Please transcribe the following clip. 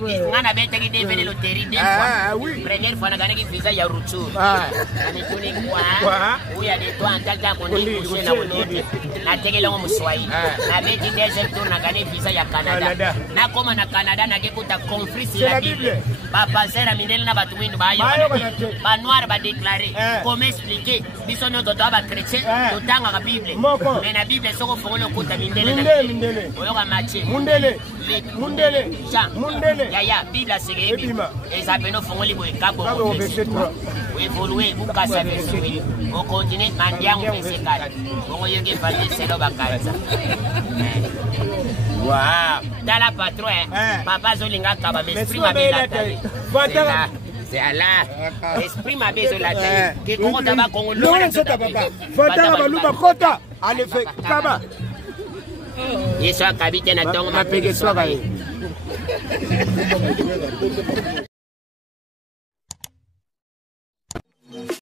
ngana bete ki devele loterie deux fois. Oui. Première fois na gana ki visa ya retour. Ani tuni kwa. Uya de toi en tant que kondi coucher na wonote. Na tegele ngo muswai. Na bete deuxième tour na gana visa ya Canada. Na koma na Canada na kikuta conflit sur la Bible. Papa sera mindele na batu windu ba yo. Ba noir ba déclarer. Comment expliquer? Biso no toto ba chrétien, totanga ka Bible. Mais na Bible soko fongolo kuta mindele na. Mindele. Oyoka matche. Mundele. Mundele. Jean. Mundele. Ya Bible sege ebi. Eza peno fongoli boy kabo. Oui, évoluer, vous cassez avec lui. On continue, mandiang ou pésécal. On y est fallu, c'est le bakalza. Waouh, dans la patrouille, papa Zolinga Kaba, l'esprit m'a mis la taille. C'est là, l'esprit m'a mis la taille. Qui compte à Bakongo, l'on est à papa. Fata Baluba Kota, allez, fait Kaba. Et soit capitaine à ton ma pégué soit.